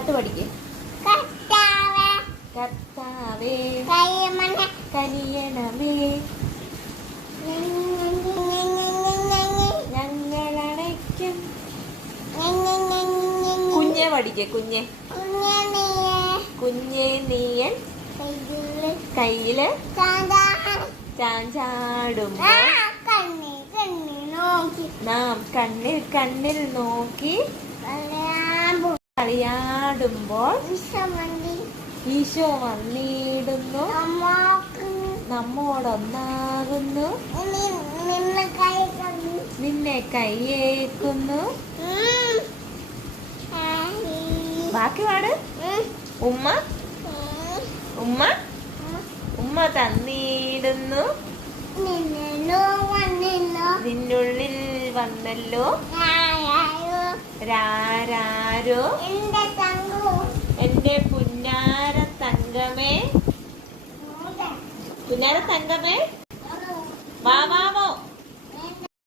പാട്ട് പഠിക്കേ. കർത്താവേ കനിയണമേ ഞങ്ങളടയ്ക്കും. കുഞ്ഞെ പഠിക്കേ. കുഞ്ഞെ കുഞ്ഞെ നീയൻ കയ്യില് ചാഞ്ചാടുമ്പോ നാം കണ്ണിൽ കണ്ണിൽ നോക്കി കളിയാടുമ്പോൾ ഈശോ വന്നിടുന്നു, നമ്മോടൊന്നാകുന്നു, നിന്നെ കൈയേക്കുന്നു. ബാക്കി പാട്. ഉമ്മ ഉമ്മ ഉമ്മ തന്നിടുന്നു, നിന്നുള്ളിൽ വന്നല്ലോ രാരോ എന്റെ പുന്നാര തങ്കമേ. പുന്നാര തങ്കമേ വാ വാ